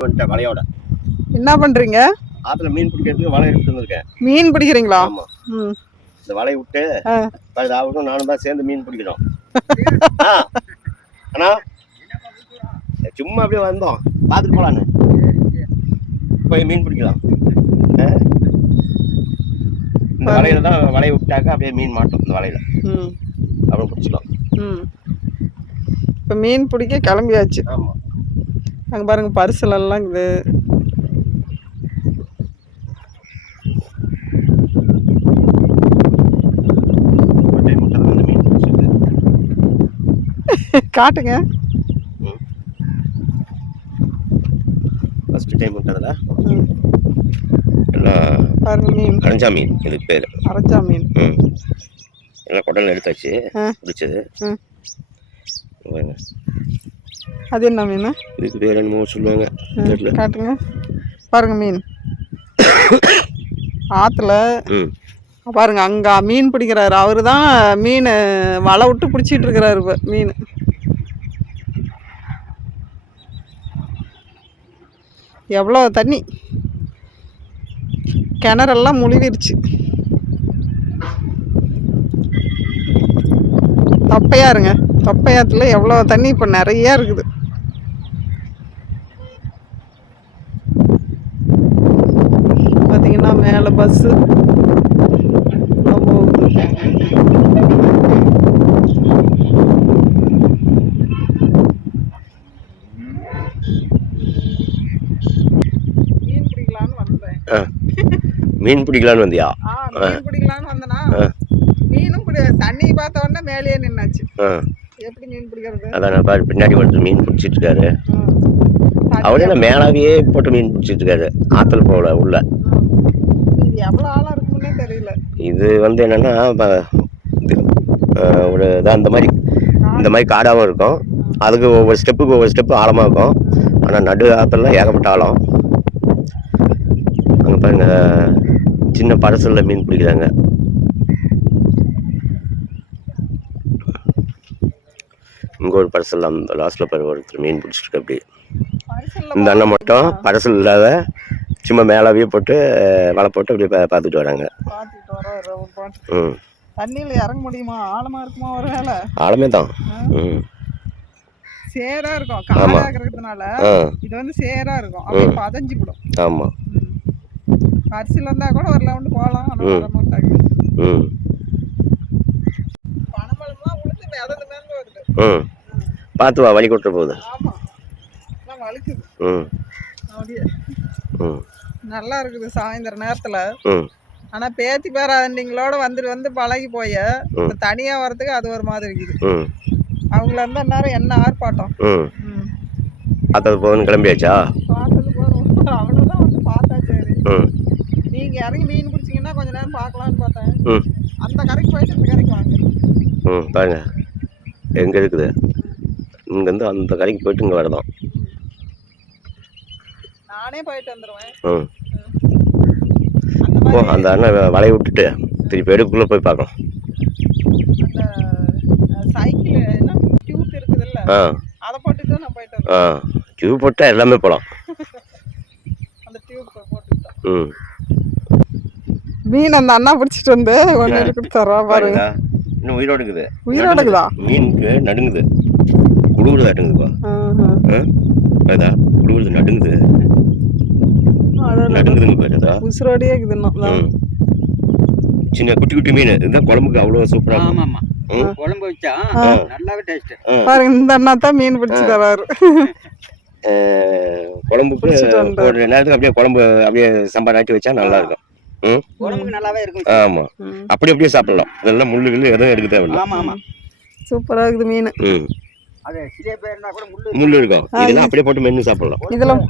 வலையோட என்ன பண்றீங்க? ஆத்துல மீன் பிடிக்கிறதுக்கு வலை எடுத்து வந்திருக்கேன். மீன் பிடிக்கிறீங்களா? ஆமா. இந்த வலை விட்டு அவரும் நானும் தான் சேர்ந்து மீன் பிடிக்கிறோம். அண்ணா சும்மா அப்படியே வந்தோம், பார்த்துட்டு போலான்னு போய் மீன் பிடிக்கலாம். இந்த வலையில தான் வலையை விட்டாக்கா அப்படியே மீன் மாட்டோம். இந்த வலையில அப்புறம் பிடிச்சிக்கலாம். இப்போ மீன் பிடிக்க கிளம்பியாச்சு. ஆமா, அங்கே பாருங்க பரிசல் எல்லாம் இது. காட்டுங்க. ஃபர்ஸ்ட் டைம் விட்டதுல எல்லாம் பாருங்க மீன், அரஞ்சா மீன். இதுக்கு பேர் அரஞ்சா மீன். எல்லாம் குடல் எடுத்தாச்சு, பிடிச்சது. அது என்ன மீன்? இதுக்கு பேர் என்னமோ சொல்லுவாங்க. காட்டுங்க. பாருங்க மீன் ஆத்துல பாருங்க. அங்க மீன் பிடிக்கிறாரு, அவரு தான் மீன் வலை விட்டு பிடிச்சிட்டு இருக்கிறாரு. இப்போ மீன் எவ்வளோ தண்ணி, கிணறெல்லாம் முழுகிருச்சு. தொப்பையாருங்க, தொப்பையாத்துல எவ்வளோ தண்ணி இப்போ நிறையா இருக்குது. பார்த்தீங்கன்னா மேலே பஸ்ஸு மீன் பிடிக்கலான்னு வந்தியா? மீன் பிடிக்கலான்னு வந்தனா மீனும் தண்ணி பார்த்த உடனே மேலேயே நின்னாச்சு. எப்படி மீன் பிடிக்கிறது? அதான் பாரு, பின்னாடி ஒருத்தர் மீன் பிடிச்சிட்டு இருக்காரு. அவரே மேலாவே போட்டு மீன் பிடிச்சிட்டு இருக்காரு, ஆத்துல போல உள்ள. இது எவ்வளோ ஆழம் இருக்குன்னே தெரியல. இது வந்து என்னன்னா ஒரு இதான் இந்த மாதிரி காடாகவும் இருக்கும். அதுக்கு ஒவ்வொரு ஸ்டெப்பு ஆழமாக இருக்கும். ஆனால் நடு ஆற்றுலாம் ஏகப்பட்ட ஆழம். அங்கே பாருங்க, சின்ன படசலில் மீன் பிடிக்கிறாங்க. இங்கே ஒரு படசல், அந்த லாஸ்ட்டில் பாரு ஒருத்தர் மீன் பிடிச்சிருக்கு. அப்படி இந்த அண்ணன் மட்டும் படசல் இல்லாத சும்மா மேலாவே போட்டு வலை போட்டு அப்படியே பார்த்துட்டு வராங்க. தண்ணியில இறங்க முடியுமா? ஆழமா இருக்குமா? ஒரு வேலை ஆழமே தான். சேரா இருக்கும், காடா இருக்கிறதுனால இது வந்து சேரா இருக்கும், அப்படியே பதஞ்சு விடும். ஆமா, பரிசில் இருந்தா கூட ஒரு ரவுண்டு போகலாம். ஆனால் வர மாட்டாங்க. பனம்பழம்லாம் உளுந்து மிதந்து மிதந்து வருது. பார்த்து வா, வலி கொட்டுற போகுது. ஆமா, வலிக்குது. அப்படியே நல்லா இருக்குது சாயந்தர நேரத்துல. ஆனா பேத்தி பேராண்டிங்களோட வந்து பழகி போய தனியா வர்றதுக்கு அது ஒரு மாதிரி இருக்குது. அவங்கள இருந்தா நேரம் என்ன ஆர்ப்பாட்டம். பார்த்தது போகணும், கிளம்பியாச்சா? பார்த்தது போதும், அவ்வளவுதான் வந்து பார்த்தா சரி. நீங்க இறங்கி மீன் பிடிச்சிங்கன்னா கொஞ்ச நேரம் பார்க்கலான்னு பார்த்தேன். அந்த கரைக்கு போயிட்டு இந்த கரைக்கு வாங்க. பாருங்க எங்க இருக்குது. இங்கேருந்து அந்த கரைக்கு போயிட்டு இங்கே வரதான். நானே போயிட்டு வந்துடுவேன். அந்த அண்ணன் வலையை விட்டுட்டு திருப்பி எடுக்குள்ளே போய் பார்க்கலாம். டியூப் போட்டால் எல்லாமே போகலாம். மீன் அந்த அண்ணா பிடிச்சிட்டு வந்து பாருங்க, இன்னும் உயிரோடு இருக்குது. உயிரோடு இருக்குதா? மீனுக்கு நடுங்குது, குடுகுடுதா நடுங்குதுப்பா. குடுகுடுது, நடுங்குது, நடுங்குதுங்க பாருதா. உசுரோடியே இருக்குது. சின்ன குட்டி குட்டி மீன் இதுதான் குழம்புக்கு அவ்வளோ சூப்பரா. ஆமாம், குழம்பு வச்சா நல்லாவே டேஸ்ட். பாருங்க, இந்த அண்ணா தான் மீன் பிடிச்சி தராரு. குழம்புக்கு ஒரு நேரத்துக்கு அப்படியே குழம்பு அப்படியே சம்பா நாட்டி வச்சா நல்லா இருக்கும். குழம்புக்கு நல்லாவே இருக்கும். ஆமா, அப்படியே சாப்பிடலாம். இதெல்லாம் முள்ளு எதுவும் எடுக்க தேவையில்லை. ஆமா ஆமா, சூப்பரா இருக்குது மீன். அது சிறிய பேர்னா கூட முள்ளு இருக்கும். இதெல்லாம் அப்படியே போட்டு மென்னு சாப்பிடலாம். இதெல்லாம்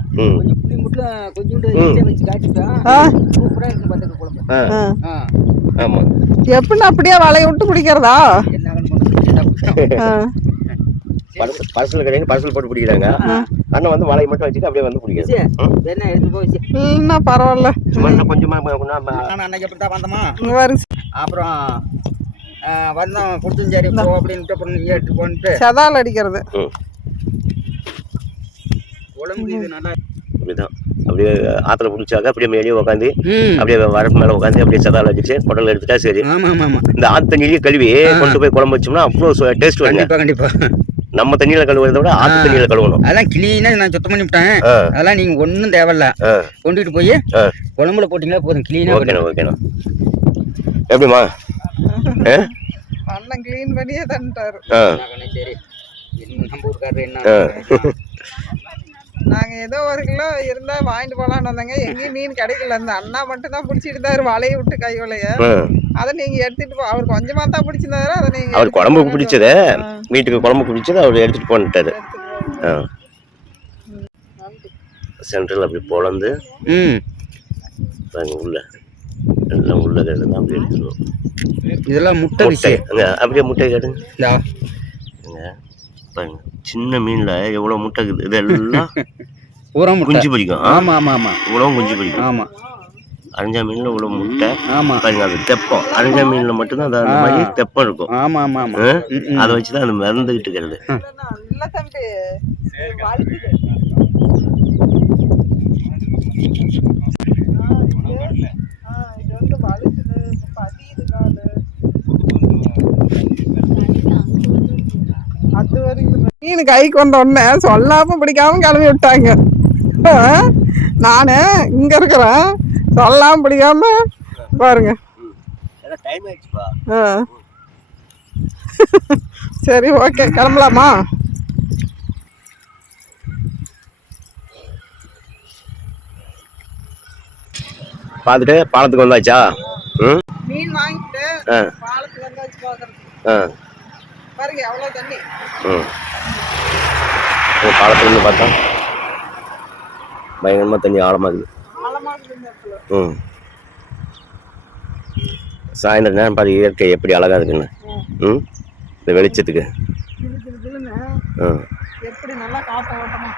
புளி முட்டை கொஞ்சோண்டு வச்சு காட்டிட்டா சூப்பரா இருக்கும் பாத்துக்க குழம்பு. ஆமா, எப்படி அப்படியே வலைய விட்டு பிடிக்கிறதா? பரிசல் கிடையாது, பரிசல் போட்டு பிடிக்கிறாங்க. அண்ணன் வந்து வலையை மட்டும் வச்சுட்டு அப்படியே வந்து பிடிக்கிறது. என்ன எடுத்து போச்சு. இல்லைன்னா பரவாயில்ல, சும்மா கொஞ்சமா. அன்னைக்கு அப்படித்தான் வந்தோமா, அப்புறம் வந்தோம் பிடிச்சும் சரி போ அப்படின்ட்டு அப்புறம் எடுத்து போன்ட்டு சதால் அடிக்கிறது. குழம்பு இது நல்லா இப்படிதான் அப்படியே ஆற்றுல பிடிச்சாக்க அப்படியே மேலேயே உட்காந்து அப்படியே வரப்பு மேலே உட்காந்து அப்படியே சதால வச்சு குடல் எடுத்துட்டா சரி. இந்த ஆற்று தண்ணியிலேயே கழுவி கொண்டு போய் குழம்பு வச்சோம்னா அவ்வளோ டேஸ்ட் வருங்க. கண்டிப்பா நம்ம தண்ணியில கழுவுறத விட ஆற்று தண்ணியில கழுவணும். அதெல்லாம் கிளீனா நான் சுத்தம் பண்ணி விட்டேன். அதெல்லாம் நீங்க ஒன்றும் தேவையில்ல, கொண்டுட்டு போய் குழம்புல போட்டீங்களா போதும், கிளீனா. ஓகேண்ணா. எப்படிமா அண்ணன் கிளீன் பண்ணியே தந்துட்டாரு. சரி, நம்ம ஊருக்காரரு என்ன, நாங்க ஏதோ 1 கிலோ இருந்தா வாங்கிட்டு போலான்னு வந்தாங்க. எங்கேயும் மீன் கிடைக்கல. அந்த அண்ணா மட்டும் தான் பிடிச்சிட்டு இருந்தாரு வலையை விட்டு, கை வலைய. அதை நீங்க எடுத்துட்டு போ. அவர் கொஞ்சமா தான் பிடிச்சிருந்தாரு. அதை நீங்க அவர் குழம்புக்கு பிடிச்சது, வீட்டுக்கு குழம்புக்கு பிடிச்சது அவர் எடுத்துட்டு போன்ட்டாரு. சென்ட்ரல் அப்படி பொழந்து உள்ள எல்லாம் உள்ள தான் அப்படி எடுத்துருவோம். இதெல்லாம் முட்டை அப்படியே முட்டை கேட்டுங்க. சின்ன மீன்ல எவ்வளவு முட்டை இருக்குது. இதெல்லாம் பூரா குஞ்சு பிடிக்கும். ஆமா ஆமா ஆமா, இவ்வளவு குஞ்சு பிடிக்கும். ஆமா, அரைஞ்சா மீன்ல இவ்வளவு முட்டை. ஆமா பாருங்க, அது தெப்பம். அரைஞ்சா மீன்ல மட்டும்தான் அந்த மாதிரி தெப்பம் இருக்கும். ஆமா ஆமா ஆமா, அதை வச்சுதான் அது மிதந்துகிட்டு இருக்கிறது. மீன் கை கொண்ட உடனே சொல்லாம பிடிக்காம கிளம்பி விட்டாங்க. நானு இங்க இருக்கிறேன், சொல்லாம பிடிக்காம பாருங்க. சரி, ஓகே, கிளம்பலாமா? பார்த்துட்டு பாலத்துக்கு வந்தாச்சா? மீன் வாங்கிட்டு பாலத்துக்கு வந்தாச்சு. பாக்குறது பாருங்க எவ்வளவு தண்ணி. பாலத்துல பார்த்தா பயங்கரமா தண்ணி ஆழமாகுது. சாயந்தரம் நேரம் பாரு, இயற்கை எப்படி அழகா இருக்குன்னு. இந்த வெளிச்சத்துக்கு எப்படி நல்லா காத்த ஓட்டமா.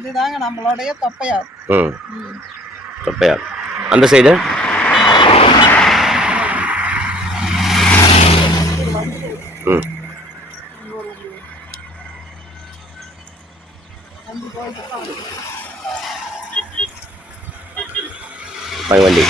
இதுதாங்க நம்மளுடைய தொப்பையார். தொப்பையார் அந்த சைடு. வண்டி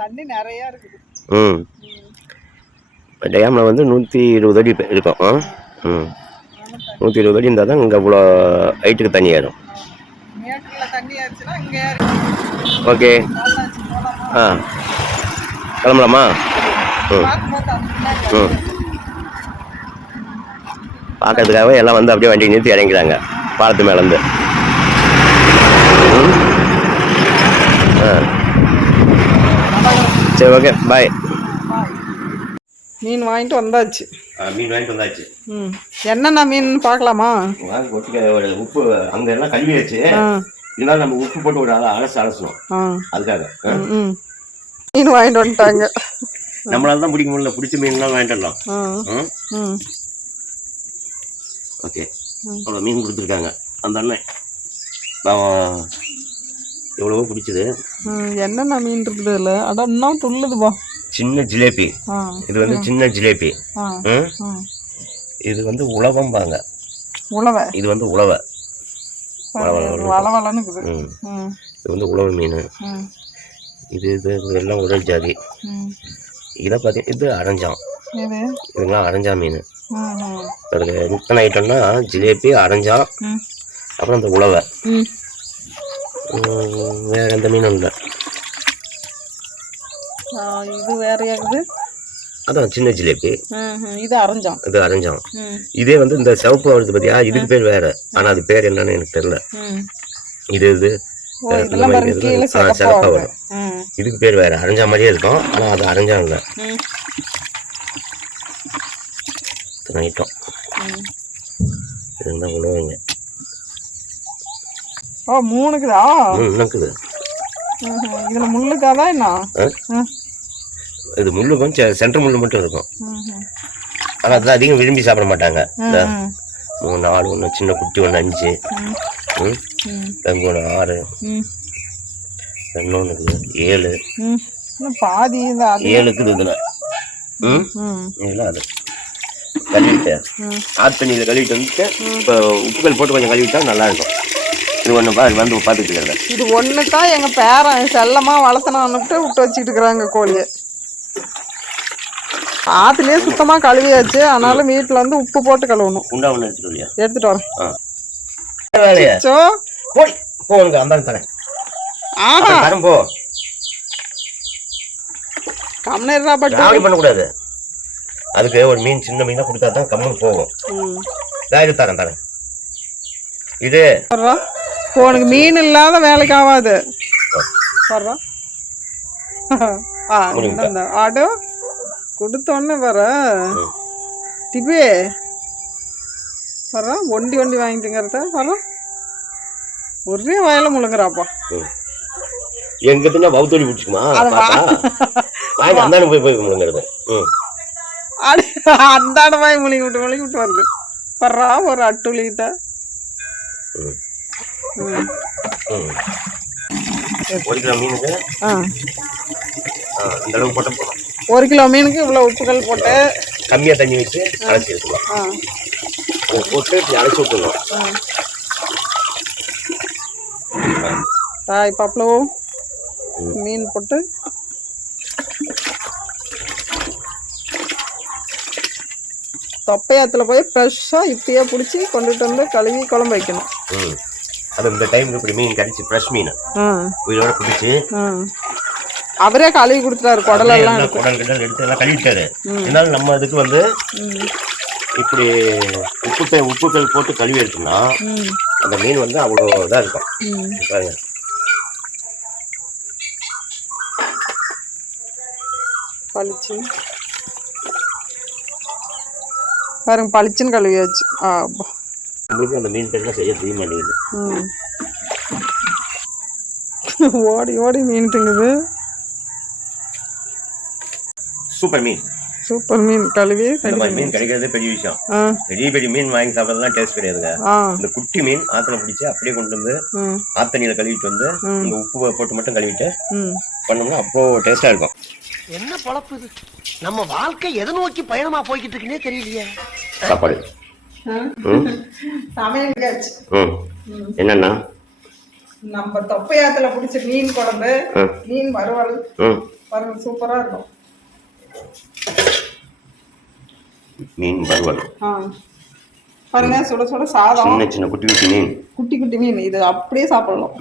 தண்ணி நிறைய இருக்குது. டேம்ல வந்து 120 அடி இருக்கும். 120 அடி இருந்தால் தான் இங்கே இவ்வளோ ஹைட்டுக்கு தண்ணி ஏறும். ஓகே, கிளம்பலாமா? பார்க்கறதுக்காகவே எல்லாம் வந்து அப்படியே வண்டி நிறுத்தி இறங்கிறாங்க பாலத்து மேலேருந்து. சரி, ஓகே, பாய். மீன் வாங்கிட்டு வந்தாச்சு. என்னென்ன மீன் பார்க்கலாமா? ஒரு உப்பு அங்கே எல்லாம் கழுவி வச்சு இருந்தாலும் நம்ம உப்பு போட்டு ஒரு அலசணும். அதுக்காக மீன் வாங்கிட்டு வந்துட்டாங்க. நம்மளால தான் பிடிக்க முடியல, பிடிச்ச மீன்லாம் வாங்கிட்டு வரலாம். ஓகே, அவ்வளோ மீன் கொடுத்துருக்காங்க அந்த அண்ணன். எவ்வளவோ பிடிச்சது. என்னென்ன மீன் இருக்குது இல்லை? அட இன்னும் துள்ளுதுப்பா. சின்ன ஜிலேபி. இது வந்து சின்ன ஜிலேபி. இது வந்து உலவம்பாங்க. உலவை. இது வந்து உலவை. இது வந்து உலவை மீன். இது எல்லாம் உடல் ஜாதி. இதை பார்த்தீங்கன்னா இது அரைஞ்சான். இதெல்லாம் அரைஞ்சா மீன். அதுக்கு எத்தனை ஐட்டம்னா ஜிலேபி, அரைஞ்சான், அப்புறம் இந்த உலவை. வேற எந்த மீனும் இல்லை. இது வேறையாகுது. அதான் சின்ன ஜிலேபி. இது அரைஞ்சான். இது அரைஞ்சான். இதே வந்து இந்த சிவப்பு வருது பார்த்தியா, இதுக்கு பேர் வேற. ஆனால் அது பேர் என்னன்னு எனக்கு தெரியல. இது சிறப்பா வரும். இதுக்கு பேர் வேற. அரைஞ்சா மாதிரியே இருக்கும், ஆனால் அது அரைஞ்சா இல்லை. ஐட்டம் இதுதான் உணவுங்க. ஓ, 3க்குதா? இருக்குது. இதுல முள்ளுக்காதா என்ன? இது முள்ளு கொஞ்சம் சென்டர் முள்ளு மட்டும் இருக்கும். ஆனால் அதெல்லாம் அதிகம் விரும்பி சாப்பிட மாட்டாங்க. இந்த 3 4 1 சின்ன குட்டி 1 5 ரெண்டு 1 6 இன்னொன்று இருக்குது 7 பாதி 7க்கு இதுல இதெல்லாம் அது கழுவிட்டு ஆட் தண்ணியில் கழுவிட்டு வந்துட்டு இப்போ உப்புகள் போட்டு கொஞ்சம் கழுவிட்டா நல்லா இருக்கும். இது ஒன்று வந்து பார்த்துட்டு இது ஒன்று தான் எங்கள் பேரன் செல்லமாக வளர்த்தனான்னுட்டு விட்டு வச்சுட்டு இருக்கிறாங்க கோழியை. ஆற்றுலேயே சுத்தமாக கழுவியாச்சு. ஆனாலும் வீட்டில் வந்து உப்பு போட்டு கழுவணும். உண்டா ஒன்று எடுத்துட்டு இல்லையா? எடுத்துட்டு வரேன். வேலையா போய் போனுங்க அந்த தரேன். தரம் போ கம்னேரா பட்டு அப்படி பண்ணக்கூடாது. அதுக்கு ஒரு மீன் சின்ன மீனாக கொடுத்தா தான் கம்மன் போகும். இது தரேன் இது உனக்கு மீன் இல்லாத வேலைக்கு ஆகாது. ஆடோ கொடுத்தோன்னு வர டிபே வர ஒண்டி வாங்கிட்டுங்கிறத வர ஒரே வயல முழுங்குறாப்பா. எங்க தின்னா பௌத்தொலி பிடிச்சிக்குமா அந்தாண்ட போய் முழுங்குறது. அந்தாண்ட போய் முழுங்கி விட்டு வருது. வர்றா ஒரு அட்டுலிக்கிட்ட 1 கிலோ மீனுக்கு இந்த அளவுக்கு போட்ட போதும். 1 கிலோ மீனுக்கு இவ்வளோ உப்புகள் போட்டு கம்மியாக தண்ணி வச்சு அரைச்சி எடுத்துக்கலாம். போட்டு அரைச்சி விட்டுருவோம். தாய் பாப்பளோ மீன் போட்டு தொப்பையாத்துல போய் ஃப்ரெஷ்ஷாக இப்பயே பிடிச்சி கொண்டுட்டு வந்து கழுவி குழம்பு வைக்கணும். அது இந்த டைம் இப்படி மீன் கடிச்சு ஃப்ரெஷ் மீன் உயிரோட பிடிச்சி அவரே கழுவி கொடுத்துட்டாரு. குடலெல்லாம் குடல் எடுத்து எல்லாம் கழுவிட்டாரு. இருந்தாலும் நம்ம அதுக்கு வந்து இப்படி உப்புக்கள் போட்டு கழுவி எடுத்தோம்னா அந்த மீன் வந்து அவ்வளோ இதாக இருக்கும். பாருங்க பளிச்சு பாருங்க பளிச்சுன்னு கழுவியாச்சு. உங்களுக்கு அந்த மீன் கறிலாம் செய்ய தெரிய மாட்டேங்குது. ஓடி ஓடி மீன் திங்குது. சூப்பர் மீன் கழுவி மீன் கிடைக்கிறதே பெரிய விஷயம். பெரிய மீன் வாங்கி சாப்பிட்றதுலாம் டேஸ்ட் கிடையாதுங்க. இந்த குட்டி மீன் ஆத்துல பிடிச்சி அப்படியே கொண்டு வந்து ஆத்தண்ணியில கழுவிட்டு வந்து இந்த உப்பு போட்டு மட்டும் கழுவிட்டு பண்ணோம்னா அப்போ டேஸ்டா இருக்கும். என்ன பொழப்பு இது? நம்ம வாழ்க்கை எதை நோக்கி பயணமா போய்கிட்டு இருக்குன்னே தெரியலையே. சாப்பாடு சமையல் என்னன்னா நம்ம தொப்பையாத்துல பிடிச்ச மீன் குழம்பு, மீன் வறுவல் பாருங்க சூப்பரா இருக்கும். மீன் வறுவல் பாருங்க சுட சுட சாதம். சின்ன குட்டி மீன் இது அப்படியே சாப்பிடலாம்.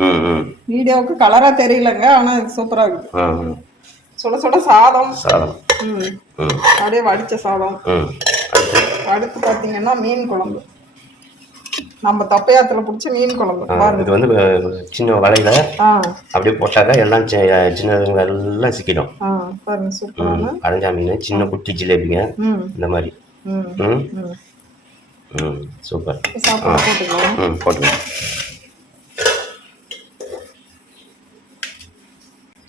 வீடியோவுக்கு கலரா தெரியலங்க, ஆனா இது சூப்பரா இருக்கு. சுட சுட சாதம் அப்படியே வடிச்ச சாதம். அடுத்து பாத்தீங்கன்னா மீன் குழம்பு, நம்ம தொப்பையாத்துல பிடிச்ச மீன் குழம்பு. இது வந்து சின்ன வலையில அப்படியே போட்டாக்கா எல்லாம் சின்னதுங்க எல்லாம் சிக்கிடும். பாருங்க சூப்பரான அரைஞ்சா மீன், சின்ன குட்டி ஜிலேபிங்க இந்த மாதிரி. சூப்பர். போட்டுக்கலாம்.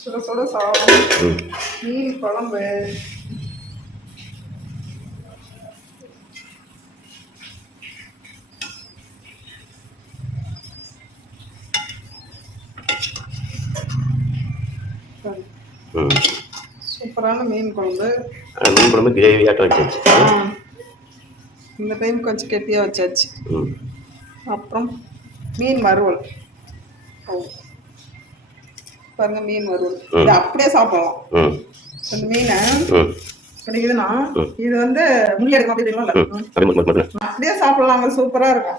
சுட சுட சாதம், மீன் குழம்பு. சூப்பரான மீன் குழம்பு கிரேவியாட்டம் வச்சாச்சு. இந்த டைம் கொஞ்சம் கெட்டியாக வச்சாச்சு. அப்புறம் மீன் வறுவல். பாருங்க மீன் வறுவல் இது அப்படியே சாப்பிடலாம். அந்த மீனை கிடைக்குதுன்னா இது வந்து முள்ளி எடுக்கலாம் அப்படியே சாப்பிடலாம். சூப்பரா இருக்கும்.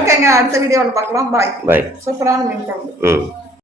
ஓகேங்க, அடுத்த வீடியோவில் பார்க்கலாம். பாய். சூப்பரான மீன் குழம்பு.